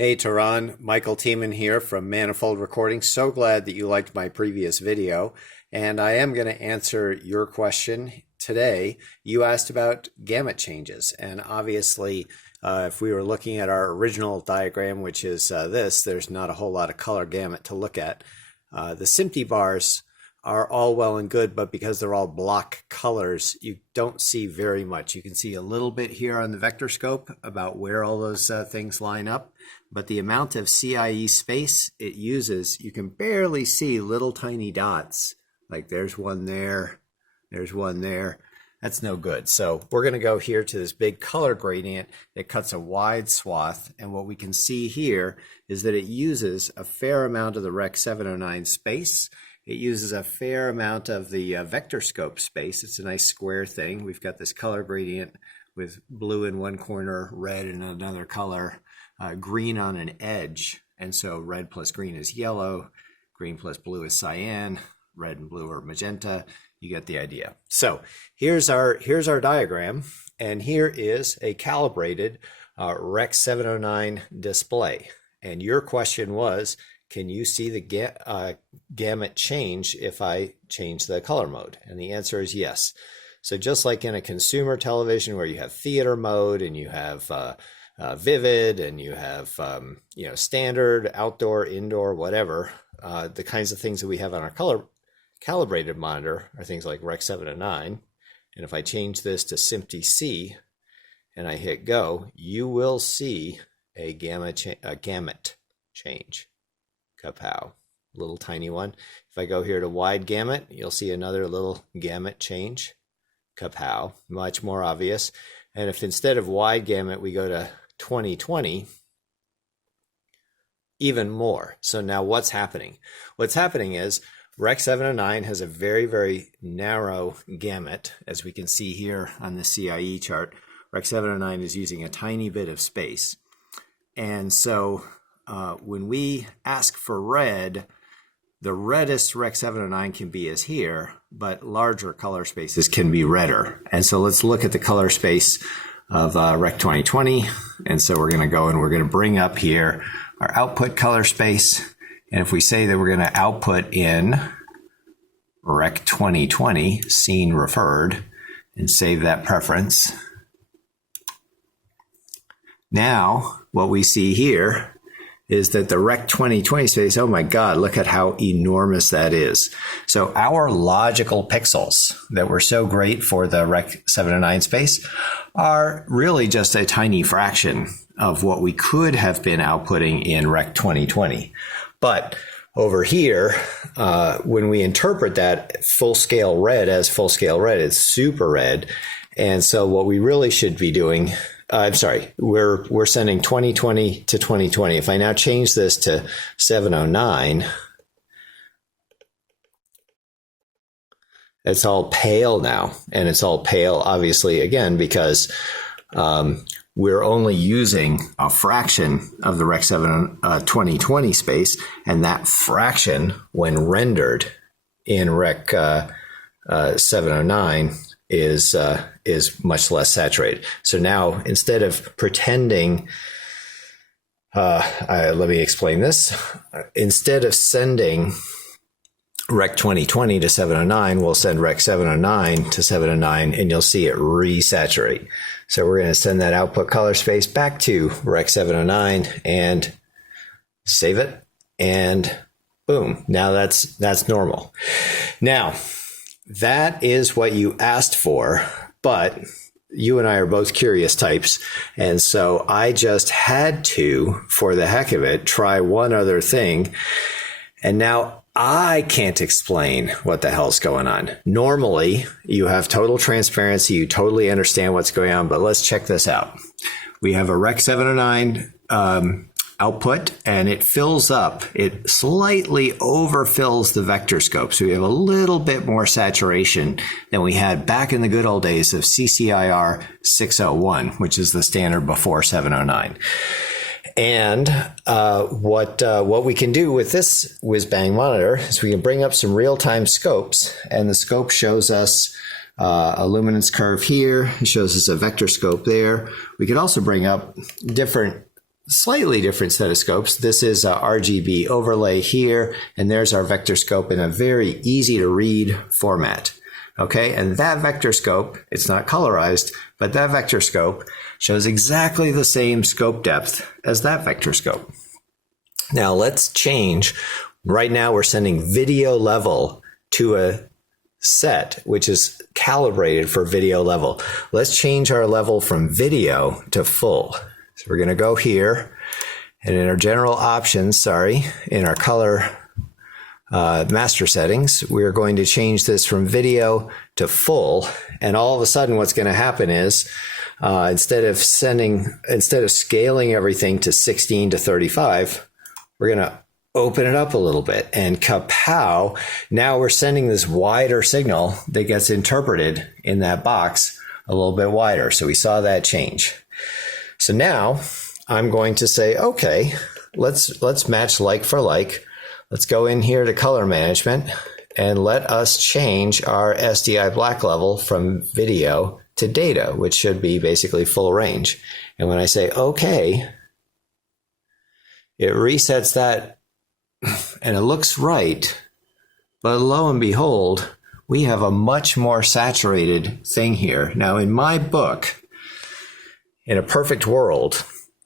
Hey Taran, Michael Tiemann here from Manifold Recording. So glad that you liked my previous video, and I am going to answer your question today. You asked about gamut changes, and obviously if we were looking at our original diagram, which is this, there's not a whole lot of color gamut to look at. The SMPTE bars are all well and good, but because they're all block colors, you don't see very much. You can see a little bit here on the vectorscope about where all those things line up, but the amount of CIE space it uses, you can barely see little tiny dots. Like there's one there, there's one there. That's no good. So we're going to go here to this big color gradient that cuts a wide swath, and what we can see here is that it uses a fair amount of the Rec. 709 space. It uses a fair amount of the vectorscope space. It's a nice square thing. We've got this color gradient with blue in one corner, red in another color, green on an edge. And so red plus green is yellow, green plus blue is cyan, red and blue are magenta. You get the idea. So here's our diagram, and here is a calibrated Rec. 709 display. And your question was, can you see the gamut change if I change the color mode? And the answer is yes. So just like in a consumer television where you have theater mode and you have vivid and you have standard, outdoor, indoor, whatever, the kinds of things that we have on our color calibrated monitor are things like Rec. 709. And if I change this to SMPTE-C and I hit go, you will see a gamut change. Kapow, little tiny one. If I go here to wide gamut, you'll see another little gamut change. Kapow, much more obvious. And if instead of wide gamut, we go to 2020, even more. So now what's happening? What's happening is Rec. 709 has a very, very narrow gamut, as we can see here on the CIE chart. Rec. 709 is using a tiny bit of space. And so when we ask for red, the reddest Rec. 709 can be is here, but larger color spaces can be redder. And so let's look at the color space of Rec. 2020. And so we're going to go and we're going to bring up here our output color space. And if we say that we're going to output in Rec. 2020, scene referred, and save that preference. Now, what we see here is that the Rec. 2020 space, oh my God, look at how enormous that is. So our logical pixels that were so great for the Rec. 709 space are really just a tiny fraction of what we could have been outputting in Rec. 2020. But over here, when we interpret that full scale red as full scale red, it's super red. And so what we really should be doing, we're sending 2020 to 2020. If I now change this to 709, it's all pale now. And it's all pale, obviously, again, because we're only using a fraction of the Rec. 2020 space. And that fraction, when rendered in Rec. 709, is much less saturated. So now, instead of pretending, let me explain this. Instead of sending Rec. 2020 to 709, we'll send Rec. 709 to 709, and you'll see it resaturate. So we're going to send that output color space back to Rec. 709 and save it, and boom. Now that's normal. Now, that is what you asked for, but you and I are both curious types. And so I just had to, for the heck of it, try one other thing. And now I can't explain what the hell's going on. Normally, you have total transparency. You totally understand what's going on, but let's check this out. We have a Rec. 709 output, and it fills up. It slightly overfills the vectorscope. So we have a little bit more saturation than we had back in the good old days of CCIR 601, which is the standard before 709. And what we can do with this whiz-bang monitor is we can bring up some real-time scopes, and the scope shows us a luminance curve here. It shows us a vector scope there. We could also bring up different slightly different set of scopes. This is a RGB overlay here, and there's our vector scope in a very easy to read format. Okay, and that vector scope, it's not colorized, but that vector scope shows exactly the same scope depth as that vector scope. Now let's change. Right now we're sending video level to a set which is calibrated for video level. Let's change our level from video to full. So we're going to go here, and in our general options, in our color master settings, we're going to change this from video to full. And all of a sudden what's going to happen is instead of scaling everything to 16 to 35, we're going to open it up a little bit, and kapow, now we're sending this wider signal that gets interpreted in that box a little bit wider. So we saw that change. So now I'm going to say, okay, let's match like for like. Let's go in here to color management and let us change our SDI black level from video to data, which should be basically full range. And when I say okay, it resets that and it looks right, but lo and behold, we have a much more saturated thing here. Now in my book, in a perfect world,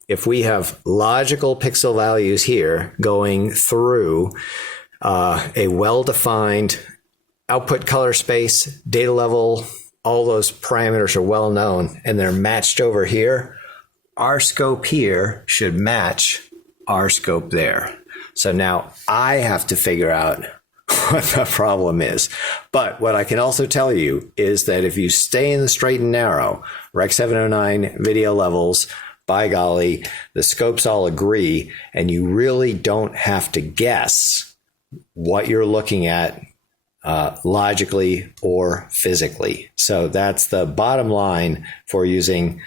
if we have logical pixel values here going through a well-defined output color space, data level, all those parameters are well known, and they're matched over here, our scope here should match our scope there. So now I have to figure out what the problem is. But what I can also tell you is that if you stay in the straight and narrow, Rec 709 video levels, by golly, the scopes all agree, and you really don't have to guess what you're looking at logically or physically. So that's the bottom line for using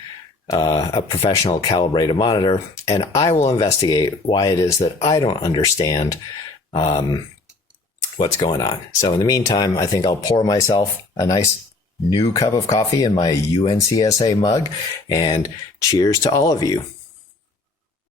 a professional calibrated monitor, and I will investigate why it is that I don't understand what's going on. So in the meantime, I think I'll pour myself a nice new cup of coffee in my UNCSA mug, and cheers to all of you.